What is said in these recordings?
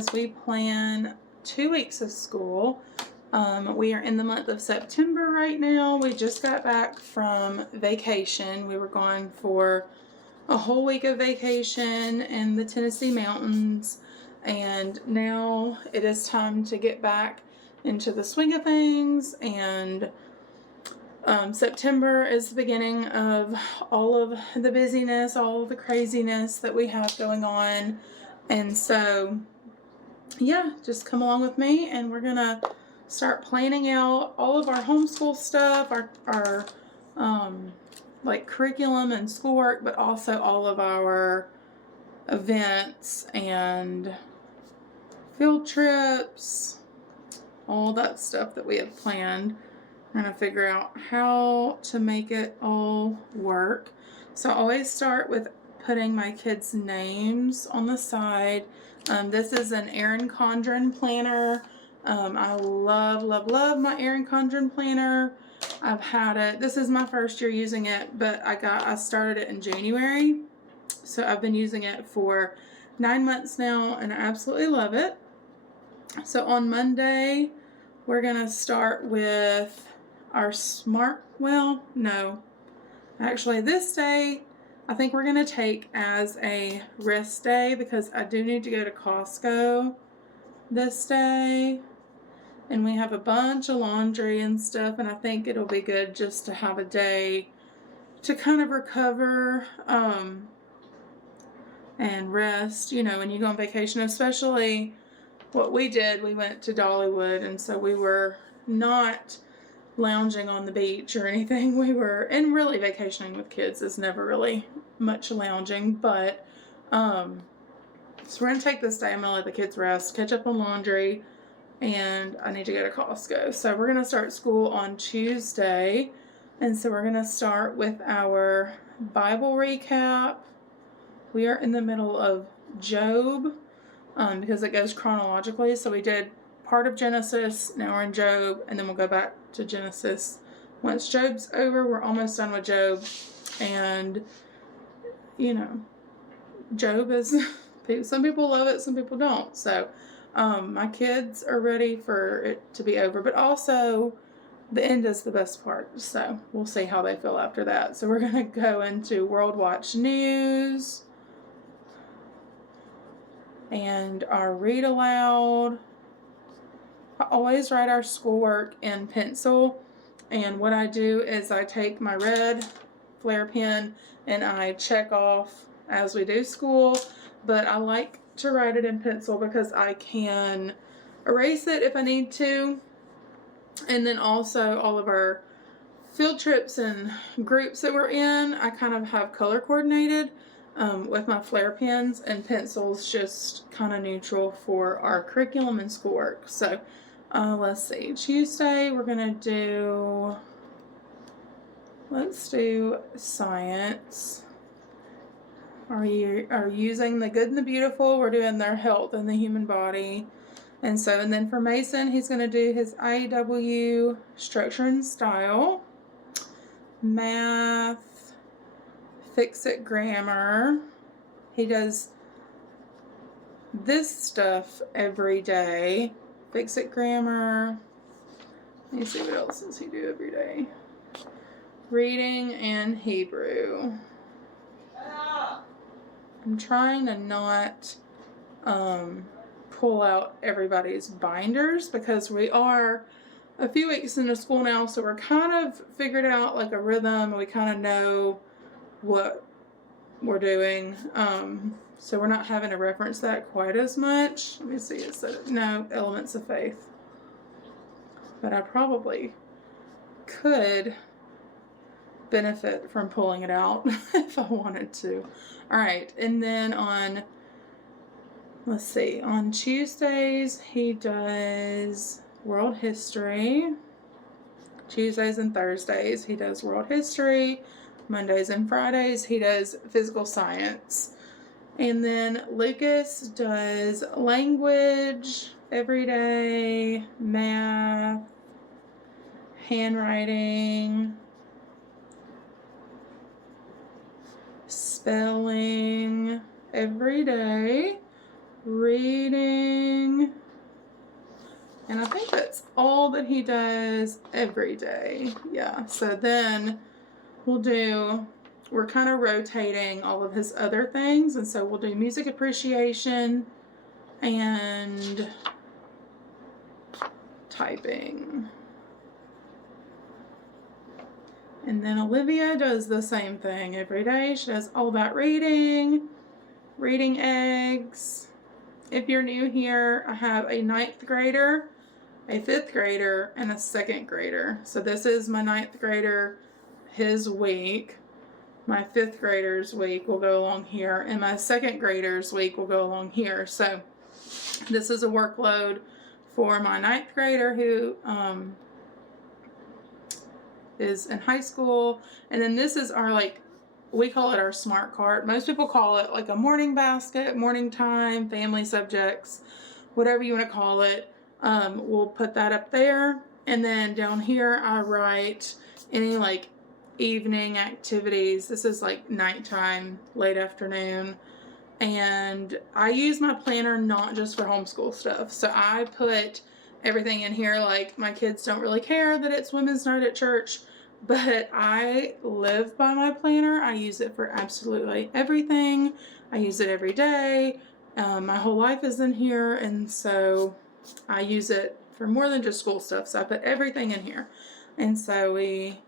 as we plan 2 weeks of school. We are in the month of September right now. We just got back from vacation. We were gone for a whole week of vacation in the Tennessee mountains, and now it is time to get back into the swing of things. And September is the beginning of all of the busyness, all of the craziness that we have going on. And so, yeah, just come along with me and we're gonna start planning out all of our homeschool stuff, our like curriculum and schoolwork, but also all of our events and field trips, all that stuff that we have planned. We're going to figure out how to make it all work. So I always start with putting my kids' names on the side. This is an Erin Condren planner. I love, love, love my Erin Condren planner. I've had it. This is my first year using it, but I started it in January. So I've been using it for 9 months now, and I absolutely love it. So on Monday, we're going to start with our actually this day, I think we're going to take as a rest day because I do need to go to Costco this day. And we have a bunch of laundry and stuff, and I think it'll be good just to have a day to kind of recover and rest, you know, when you go on vacation. Especially what we did, we went to Dollywood, and so we were not lounging on the beach or anything. And really vacationing with kids is never really much lounging, but so we're going to take this day. I'm going to let the kids rest, catch up on laundry, and I need to go to Costco. So we're going to start school on Tuesday. And so we're going to start with our Bible recap. We are in the middle of Job because it goes chronologically. So we did part of Genesis, now we're in Job, and then we'll go back to Genesis. Once Job's over, we're almost done with Job. And, you know, Job is, some people love it, some people don't. So my kids are ready for it to be over, but also the end is the best part. So we'll see how they feel after that. So we're going to go into World Watch News and our read aloud. I always write our schoolwork in pencil, and what I do is I take my red Flair pen and I check off as we do school, but I like to write it in pencil because I can erase it if I need to. And then also all of our field trips and groups that we're in, I kind of have color coordinated with my Flair pens, and pencils just kind of neutral for our curriculum and schoolwork. So let's see, Tuesday we're going to let's do science. Are using the good and the beautiful. We're doing their health and the human body. And then for Mason, he's going to do his IEW structure and style. Math, fix-it grammar. He does this stuff every day. Fix-it grammar. Let me see what else does he do every day. Reading and Hebrew. I'm trying to not pull out everybody's binders because we are a few weeks into school now, so we're kind of figured out like a rhythm. We kind of know what we're doing, so we're not having to reference that quite as much. Let me see, it said no, Elements of Faith, but I probably could benefit from pulling it out if I wanted to. All right, and then on Tuesdays he does world history. Tuesdays and Thursdays he does world history. Mondays and Fridays he does physical science. And then Lucas does language every day, math, handwriting, spelling every day. reading. And I think that's all that he does every day. Yeah, so then we're kind of rotating all of his other things. And so we'll do music appreciation and typing. And then Olivia does the same thing every day. She does all about reading, reading eggs. If you're new here, I have a 9th grader, a 5th grader, and a 2nd grader. So this is my 9th grader, his week. My 5th grader's week will go along here, and my 2nd grader's week will go along here. So this is a workload for my 9th grader who is in high school. And then this is our, like, we call it our smart cart. Most people call it like a morning basket, morning time, family subjects, whatever you want to call it. We'll put that up there. And then down here, I write any like evening activities. This is like nighttime, late afternoon. And I use my planner not just for homeschool stuff. So I put everything in here. Like, my kids don't really care that it's women's night at church, but I live by my planner. I use it for absolutely everything. I use it every day. My whole life is in here, and so I use it for more than just school stuff. So I put everything in here. And so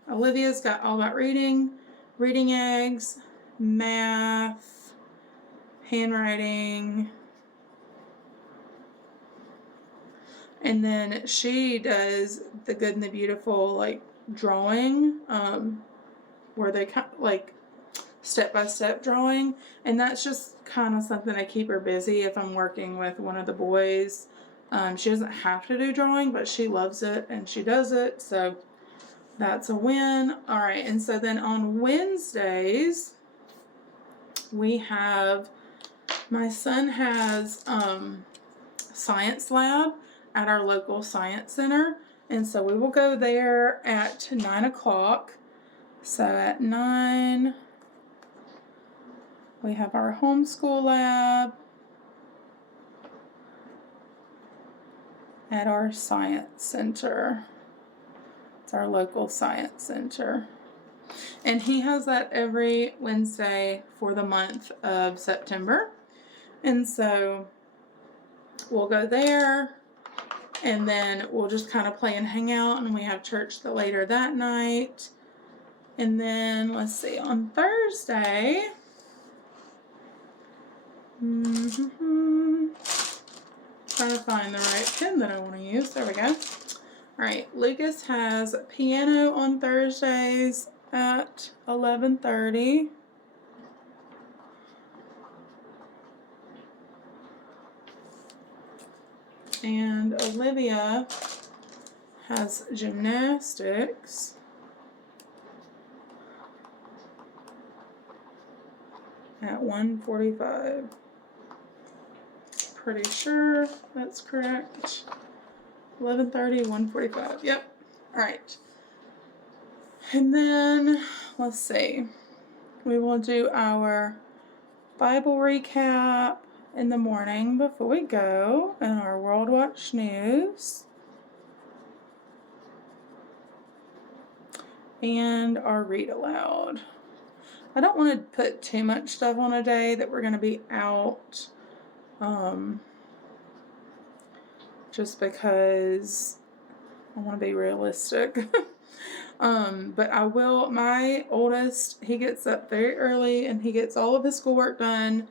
Olivia's got all about reading, reading eggs, math, handwriting, and then she does the good and the beautiful, like, drawing, where they kind of like step-by-step drawing, and that's just kind of something to keep her busy if I'm working with one of the boys. She doesn't have to do drawing, but she loves it and she does it, so that's a win. All right, and so then on Wednesdays we have, my son has science lab at our local science center, and so we will go there at 9 o'clock. So at 9 we have our homeschool lab at our science center. It's our local science center. And he has that every Wednesday for the month of September. And so we'll go there, and then we'll just kind of play and hang out, and we have church later that night. And then, let's see, on Thursday, trying to find the right pen that I want to use. There we go. All right, Lucas has piano on Thursdays at 11:30. And Olivia has gymnastics at 1:45. Pretty sure that's correct. 11:30, 1:45. Yep. All right. And then, let's see. We will do our Bible recap in the morning before we go, and our World Watch News, and our read aloud. I don't want to put too much stuff on a day that we're going to be out, just because I want to be realistic. But I will, my oldest, he gets up very early and he gets all of his schoolwork done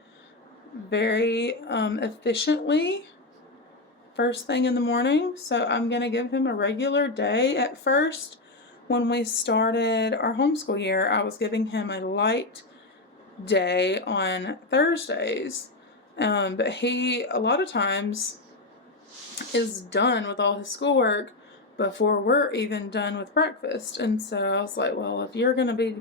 very efficiently first thing in the morning. So I'm going to give him a regular day. At first, when we started our homeschool year, I was giving him a light day on Thursdays. But he, a lot of times, is done with all his schoolwork before we're even done with breakfast. And so I was like, well, if you're going to be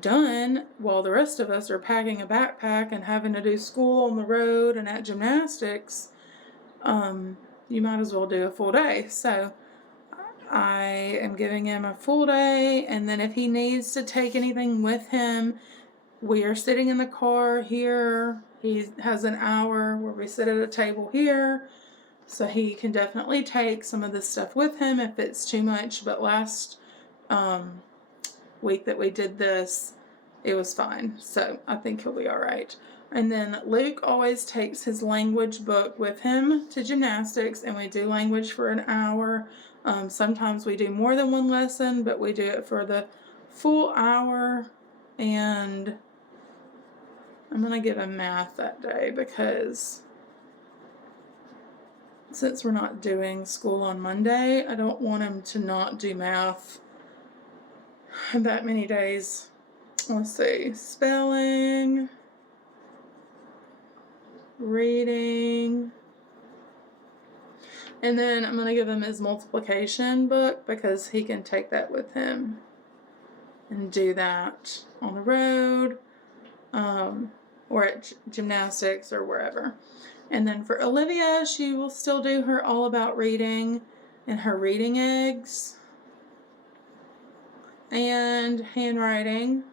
done while the rest of us are packing a backpack and having to do school on the road and at gymnastics, you might as well do a full day. So I am giving him a full day, and then if he needs to take anything with him, we are sitting in the car here. he has an hour where we sit at a table here, so he can definitely take some of this stuff with him if it's too much. But last week that we did this, it was fine, so I think he'll be all right. And then Luke always takes his language book with him to gymnastics, and we do language for an hour. Sometimes we do more than one lesson, but we do it for the full hour. And I'm going to give him math that day because since we're not doing school on Monday, I don't want him to not do math that many days. Let's see, spelling, reading, and then I'm going to give him his multiplication book because he can take that with him and do that on the road or at gymnastics or wherever. And then for Olivia, she will still do her all about reading and her reading eggs and handwriting.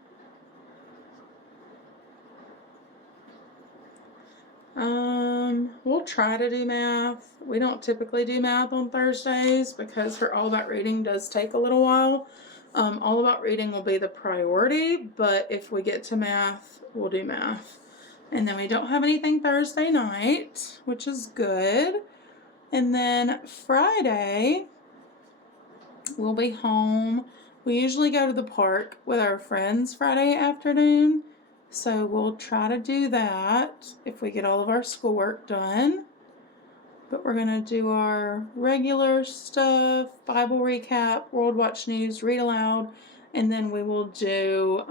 We'll try to do math. We don't typically do math on Thursdays because her all about reading does take a little while. All about reading will be the priority, but if we get to math, we'll do math. And then we don't have anything Thursday night, which is good. And then Friday, we'll be home. We usually go to the park with our friends Friday afternoon. So we'll try to do that if we get all of our schoolwork done. But we're going to do our regular stuff, Bible recap, World Watch News, read aloud, and then we will do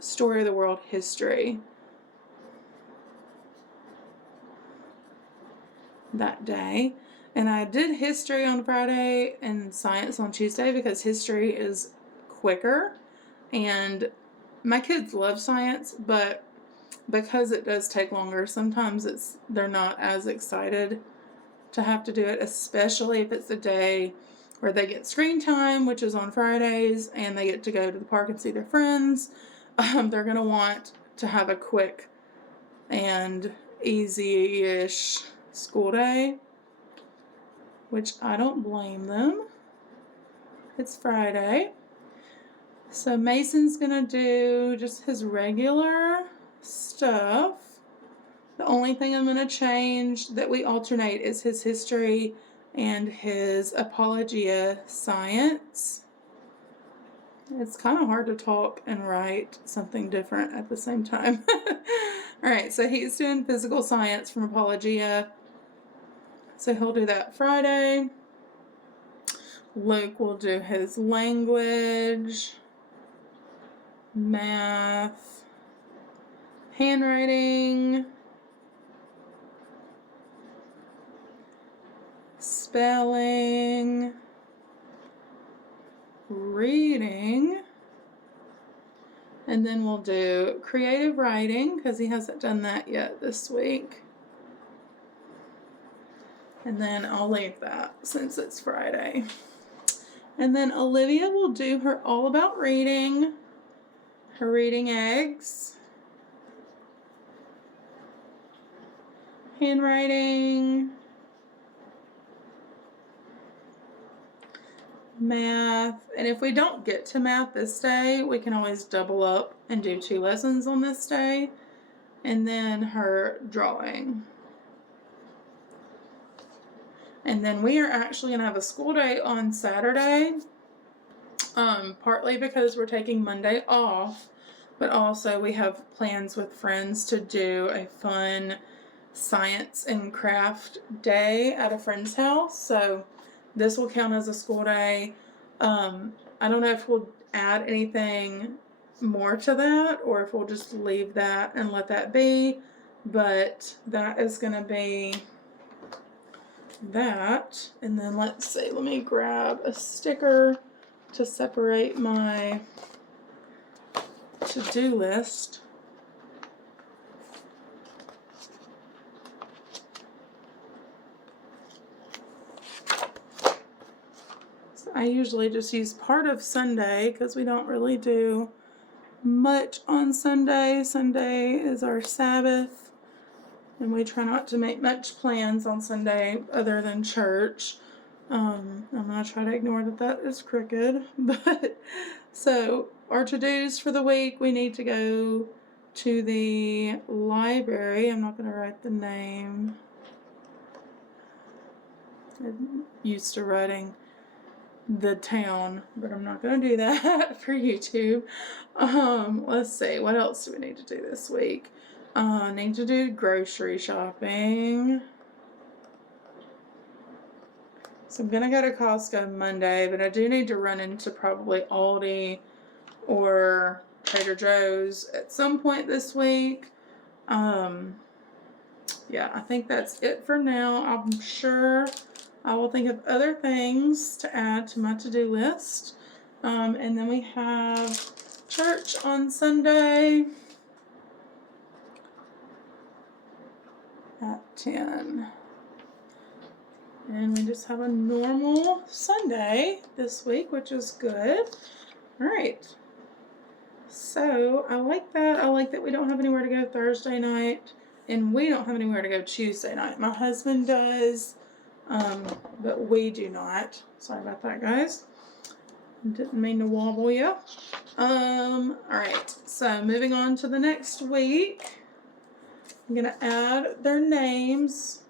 Story of the World history that day. And I did history on Friday and science on Tuesday because history is quicker. And my kids love science, but because it does take longer, sometimes they're not as excited to have to do it, especially if it's a day where they get screen time, which is on Fridays, and they get to go to the park and see their friends. They're going to want to have a quick and easy-ish school day, which I don't blame them. It's Friday. So Mason's going to do just his regular stuff. The only thing I'm going to change that we alternate is his history and his Apologia science. It's kind of hard to talk and write something different at the same time. All right, so he's doing physical science from Apologia. So he'll do that Friday. Luke will do his language, math, handwriting, spelling, reading, and then we'll do creative writing because he hasn't done that yet this week. And then I'll leave that since it's Friday. And then Olivia will do her all about reading, her reading eggs, handwriting, math. And if we don't get to math this day, we can always double up and do 2 lessons on this day. And then her drawing. And then we are actually going to have a school day on Saturday, partly because we're taking Monday off, but also we have plans with friends to do a fun science and craft day at a friend's house. So this will count as a school day. I don't know if we'll add anything more to that or if we'll just leave that and let that be, but that is going to be that. And then let's see, let me grab a sticker to separate my to-do list. So I usually just use part of Sunday because we don't really do much on Sunday. Sunday is our Sabbath. And we try not to make much plans on Sunday other than church. I'm going to try to ignore that is crooked. But so our to-dos for the week, we need to go to the library. I'm not going to write the name. I'm used to writing the town, but I'm not going to do that for YouTube. Let's see, what else do we need to do this week? Need to do grocery shopping. So I'm going to go to Costco Monday, but I do need to run into probably Aldi or Trader Joe's at some point this week. Yeah, I think that's it for now. I'm sure I will think of other things to add to my to-do list. And then we have church on Sunday at 10. And we just have a normal Sunday this week, which is good. All right. So I like that. I like that we don't have anywhere to go Thursday night, and we don't have anywhere to go Tuesday night. My husband does, but we do not. Sorry about that, guys. Didn't mean to wobble you. All right. So moving on to the next week, I'm gonna add their names.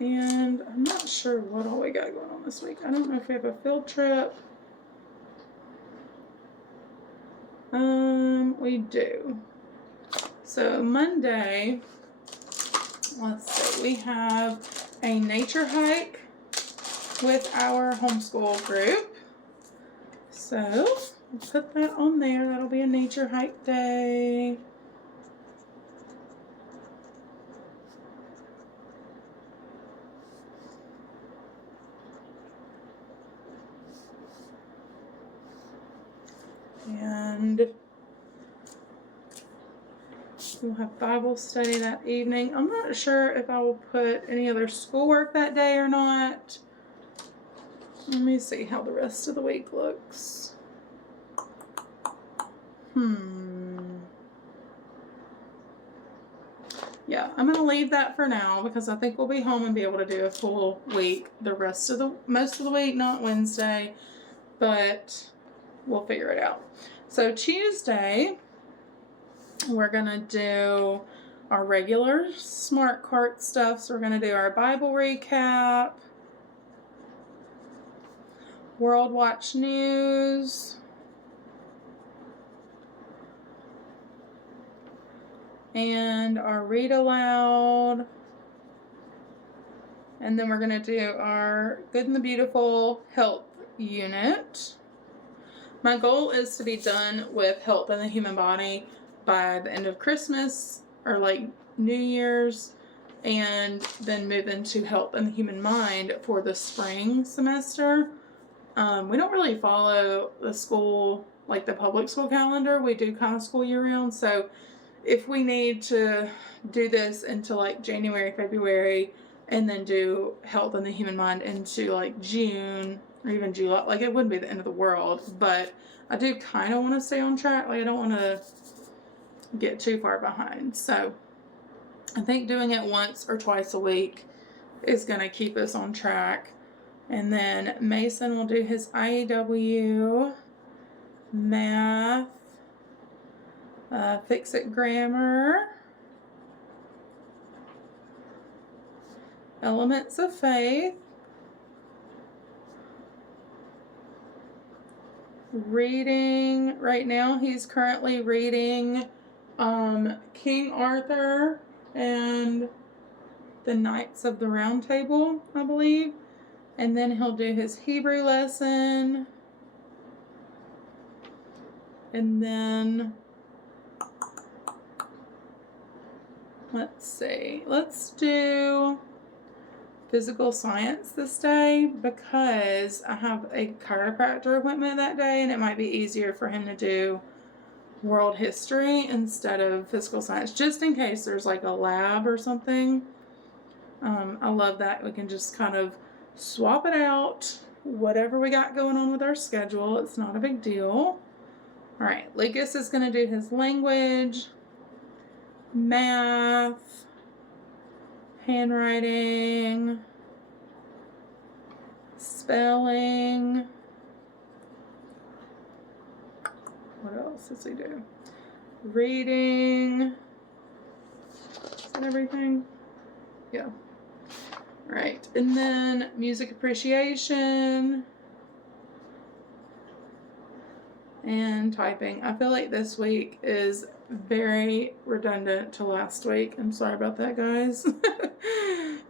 And I'm not sure what all we got going on this week. I don't know if we have a field trip. We do. So Monday, let's see, we have a nature hike with our homeschool group. So we'll put that on there. That'll be a nature hike day. And we'll have Bible study that evening. I'm not sure if I will put any other schoolwork that day or not. Let me see how the rest of the week looks. Yeah, I'm going to leave that for now because I think we'll be home and be able to do a full week most of the week, not Wednesday, but we'll figure it out. So Tuesday, we're going to do our regular Smart Cart stuff. So we're going to do our Bible recap, World Watch News, and our read aloud. And then we're going to do our Good and the Beautiful health unit. My goal is to be done with health in the human body by the end of Christmas or like New Year's, and then move into health in the human mind for the spring semester. We don't really follow the school, like the public school calendar. We do kind of school year round. So if we need to do this into like January, February, and then do health in the human mind into like June or even July, like it wouldn't be the end of the world, but I do kind of want to stay on track. Like I don't want to get too far behind. So I think doing it once or twice a week is going to keep us on track. And then Mason will do his IEW, math, fix-it grammar, elements of faith, reading. Right now he's currently reading King Arthur and the Knights of the Round Table, I believe. And then he'll do his Hebrew lesson. And then let's see, let's do physical science this day because I have a chiropractor appointment that day, and it might be easier for him to do world history instead of physical science, just in case there's like a lab or something. I love that we can just kind of swap it out whatever we got going on with our schedule. It's not a big deal. All right, Lucas is going to do his language, math, handwriting, spelling. What else does he do? Reading. Is that everything? Yeah. Right. And then music appreciation and typing. I feel like this week is very redundant to last week. I'm sorry about that, guys.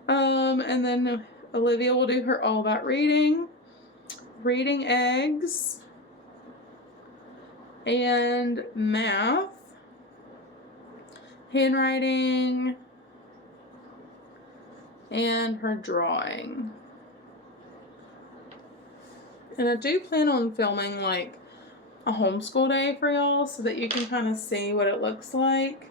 And then Olivia will do her all about reading, reading eggs, and math, handwriting, and her drawing. And I do plan on filming like a homeschool day for y'all so that you can kind of see what it looks like.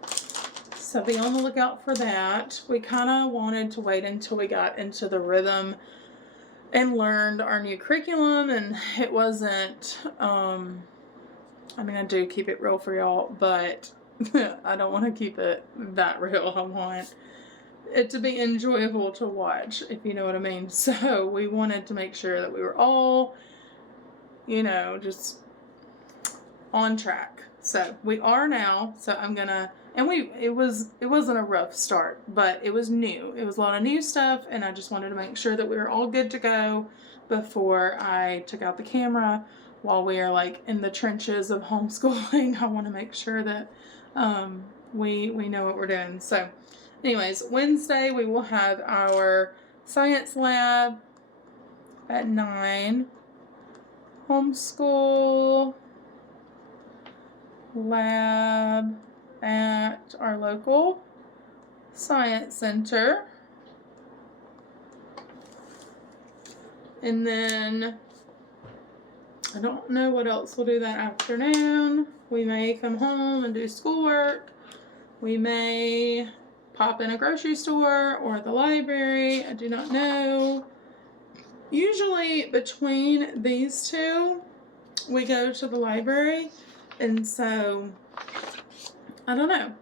So be on the lookout for that. We kind of wanted to wait until we got into the rhythm and learned our new curriculum, and it wasn't, I mean, I do keep it real for y'all, but I don't want to keep it that real. I want it to be enjoyable to watch, if you know what I mean. So we wanted to make sure that we were all, you know, just on track. So we are now. So I'm gonna, and it wasn't a rough start, but it was new. It was a lot of new stuff, and I just wanted to make sure that we were all good to go before I took out the camera. While we are like in the trenches of homeschooling, I want to make sure that we know what we're doing. So anyways, Wednesday we will have our science lab at 9. Homeschool lab at our local science center. And then I don't know what else we'll do that afternoon. We may come home and do schoolwork. We may pop in a grocery store or the library. I do not know. Usually between these two, we go to the library. And so, I don't know.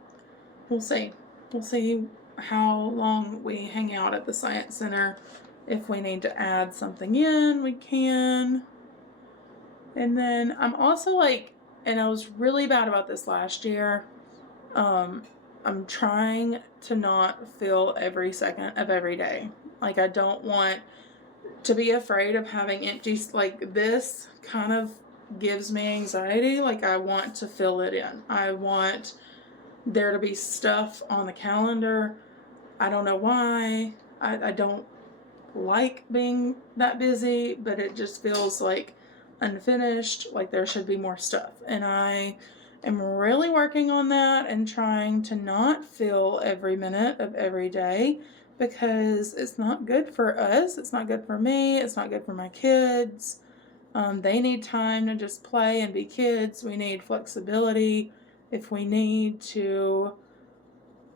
We'll see. We'll see how long we hang out at the Science Center. If we need to add something in, we can. And then I'm also like, and I was really bad about this last year. I'm trying to not fill every second of every day. Like, I don't want to be afraid of having empty, like this kind of gives me anxiety. Like, I want to fill it in. I want there to be stuff on the calendar. I don't know why. I don't like being that busy, but it just feels like unfinished, like there should be more stuff. And I am really working on that and trying to not fill every minute of every day, because it's not good for us. It's not good for me. It's not good for my kids. They need time to just play and be kids. We need flexibility if we need to,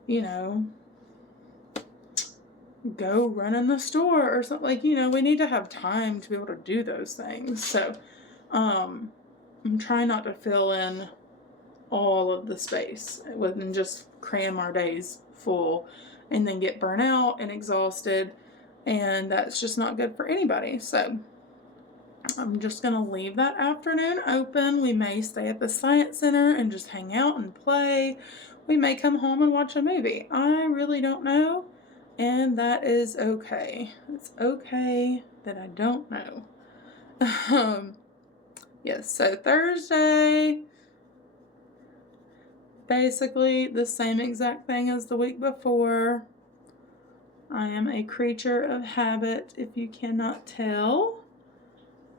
you know, go run in the store or something. Like, you know, we need to have time to be able to do those things. So I'm trying not to fill in all of the space and just cram our days full and then get burnt out and exhausted, and that's just not good for anybody. So I'm just going to leave that afternoon open. We may stay at the Science Center and just hang out and play. We may come home and watch a movie. I really don't know, and that is okay. It's okay that I don't know. Yes, so Thursday, basically the same exact thing as the week before. I am a creature of habit, if you cannot tell.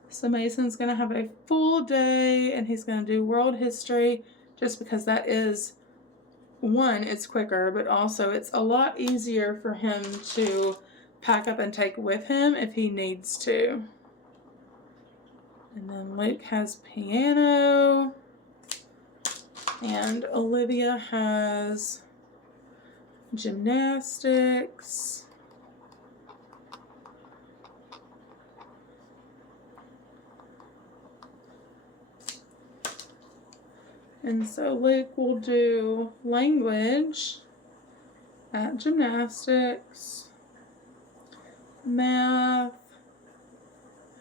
So Mason's going to have a full day, and he's going to do world history, just because that is, one, it's quicker, but also it's a lot easier for him to pack up and take with him if he needs to. And then Luke has piano, and Olivia has gymnastics. And so Luke will do language at gymnastics, math,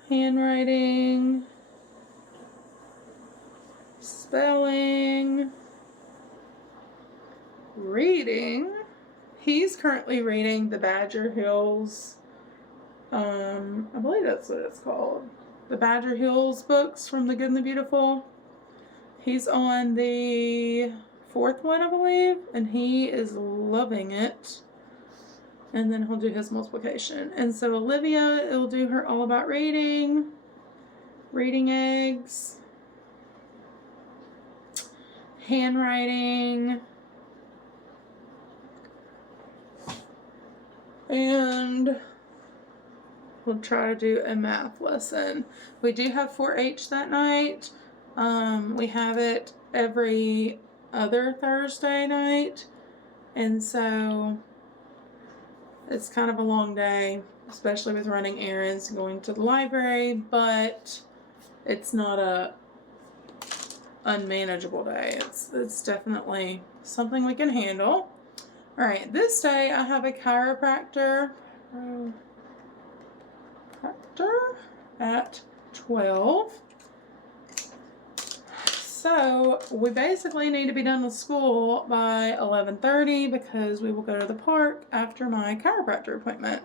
handwriting, spelling, reading. He's currently reading the Badger Hills, I believe that's what it's called. The Badger Hills books from The Good and the Beautiful. He's on the 4th one, I believe, and he is loving it. And then he'll do his multiplication. And so Olivia will do her all about reading, reading eggs, handwriting, and we'll try to do a math lesson. We do have 4-H that night. We have it every other Thursday night, and so it's kind of a long day, especially with running errands and going to the library, but it's not a unmanageable day. It's definitely something we can handle. All right, this day I have a chiropractor at 12. So we basically need to be done with school by 11:30 because we will go to the park after my chiropractor appointment.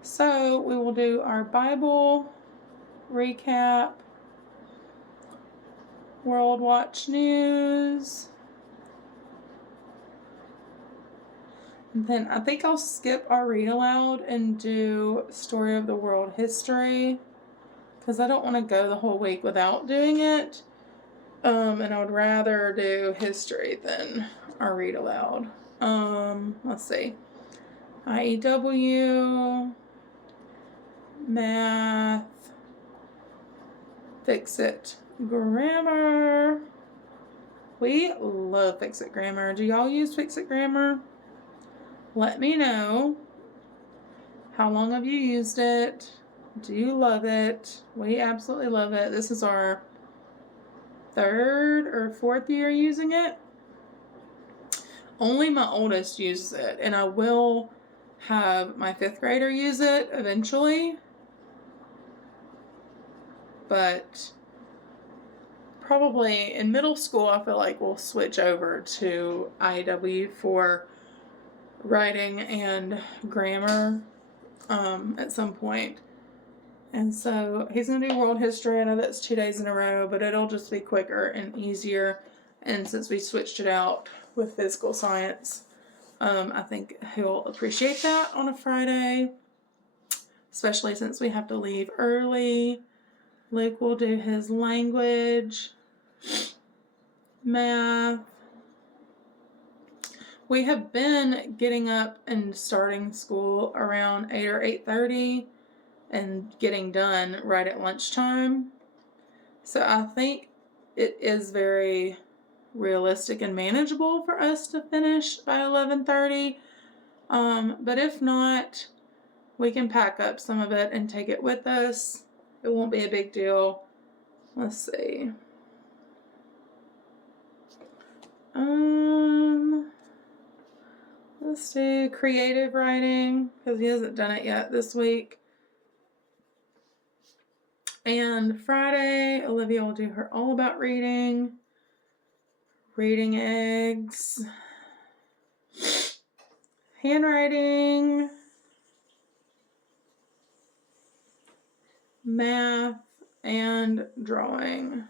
So we will do our Bible recap, World Watch News, and then I think I'll skip our read aloud and do Story of the World History because I don't want to go the whole week without doing it. And I would rather do history than our read aloud. Let's see. IEW, math, Fix-It Grammar. We love Fix-It Grammar. Do y'all use Fix-It Grammar? Let me know. How long have you used it? Do you love it? We absolutely love it. This is our 3rd or 4th year using it. Only my oldest uses it, and I will have my 5th grader use it eventually, but probably in middle school I feel like we'll switch over to IEW for writing and grammar at some point. And so he's going to do world history. I know that's 2 days in a row, but it'll just be quicker and easier. And since we switched it out with physical science, I think he'll appreciate that on a Friday, especially since we have to leave early. Luke will do his language, math. We have been getting up and starting school around 8 or 8:30. And getting done right at lunchtime. So I think it is very realistic and manageable for us to finish by 11:30. But if not, we can pack up some of it and take it with us. It won't be a big deal. Let's see. Let's do creative writing because he hasn't done it yet this week. And Friday, Olivia will do her all about reading, reading eggs, handwriting, math, and drawing.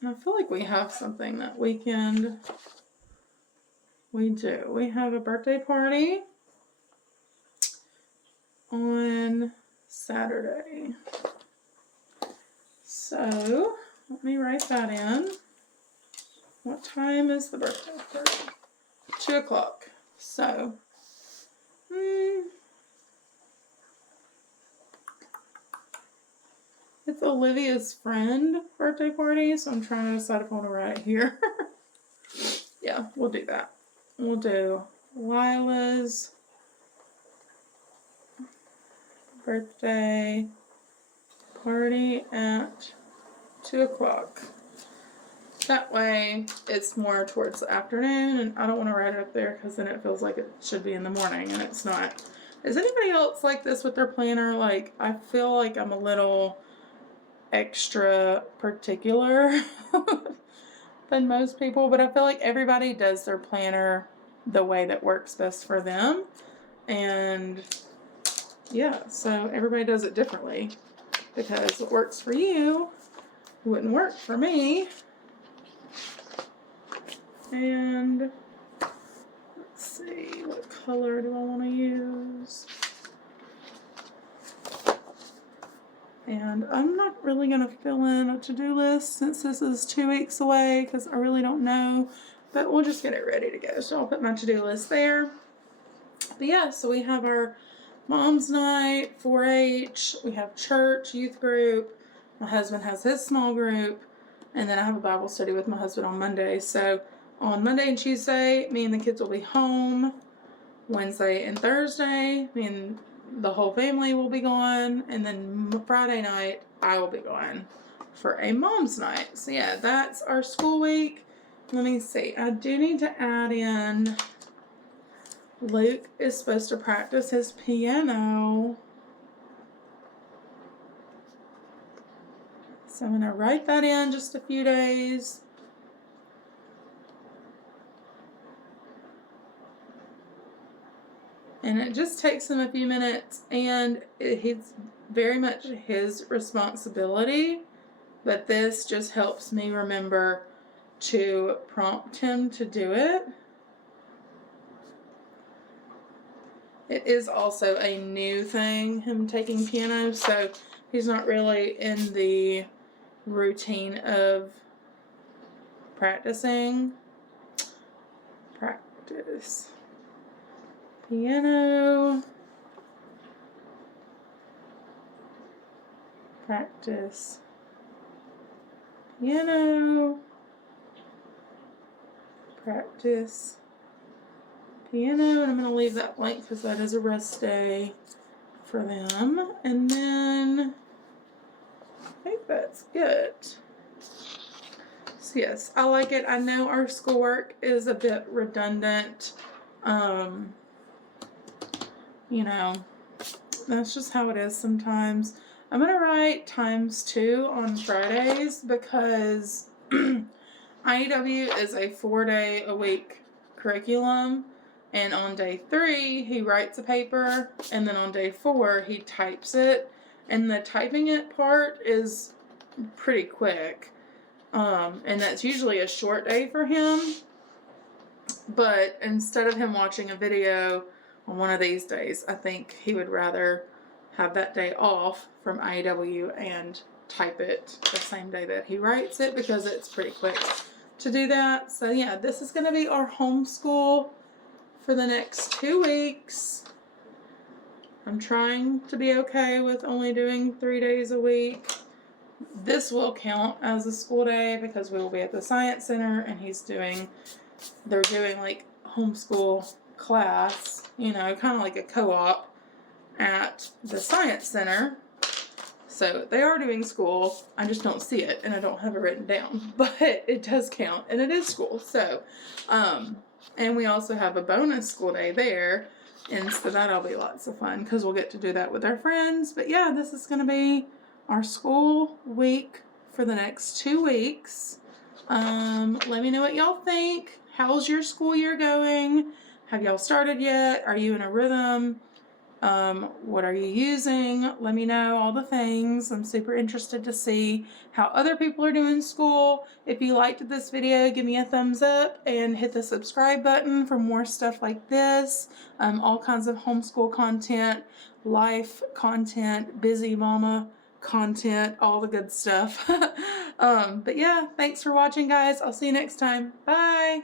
And I feel like we have something that weekend. We do. We have a birthday party on Saturday. So, let me write that in. What time is the birthday party? 2 o'clock. So, it's Olivia's friend birthday party, so I'm trying to decide if I want to write it here. Yeah, we'll do that. We'll do Lila's birthday party at 2 o'clock. That way it's more towards the afternoon, and I don't want to write it up there because then it feels like it should be in the morning, and it's not. Is anybody else like this with their planner? Like, I feel like I'm a little extra particular than most people, but I feel like everybody does their planner the way that works best for them. And yeah, so everybody does it differently because what works for you wouldn't work for me. And let's see, what color do I want to use? And I'm not really going to fill in a to-do list since this is 2 weeks away because I really don't know. But we'll just get it ready to go. So I'll put my to-do list there. But yeah, so we have our mom's night, 4-H, we have church, youth group. My husband has his small group. And then I have a Bible study with my husband on Monday. So on Monday and Tuesday, me and the kids will be home. Wednesday and Thursday, me and the whole family will be gone, and then Friday night I will be gone for a mom's night. So yeah, that's our school week. Let me see, I do need to add in Luke is supposed to practice his piano, so I'm going to write that in just a few days. And it just takes him a few minutes, and it's very much his responsibility, but this just helps me remember to prompt him to do it. It is also a new thing, him taking piano, so he's not really in the routine of practicing. Practice piano, practice piano, practice piano, and I'm going to leave that blank because that is a rest day for them. And then I think that's it. So yes, I like it. I know our schoolwork is a bit redundant. You know, that's just how it is sometimes. I'm going to write ×2 on Fridays because IEW is a 4-day-a-week curriculum, and on day 3 he writes a paper, and then on day 4 he types it, and the typing it part is pretty quick, and that's usually a short day for him. But instead of him watching a video on one of these days, I think he would rather have that day off from IEW and type it the same day that he writes it, because it's pretty quick to do that. So yeah, this is going to be our homeschool for the next 2 weeks. I'm trying to be okay with only doing 3 days a week. This will count as a school day because we will be at the science center, and they're doing like homeschool class, you know, kind of like a co-op at the science center. So they are doing school. I just don't see it, and I don't have it written down, but it does count, and it is school. So, and we also have a bonus school day there, and so that'll be lots of fun because we'll get to do that with our friends. But yeah, this is going to be our school week for the next 2 weeks. Let me know what y'all think. How's your school year going? Have y'all started yet? Are you in a rhythm? What are you using? Let me know all the things. I'm super interested to see how other people are doing school. If you liked this video, give me a thumbs up and hit the subscribe button for more stuff like this. All kinds of homeschool content, life content, busy mama content, all the good stuff. But yeah, thanks for watching, guys. I'll see you next time. Bye.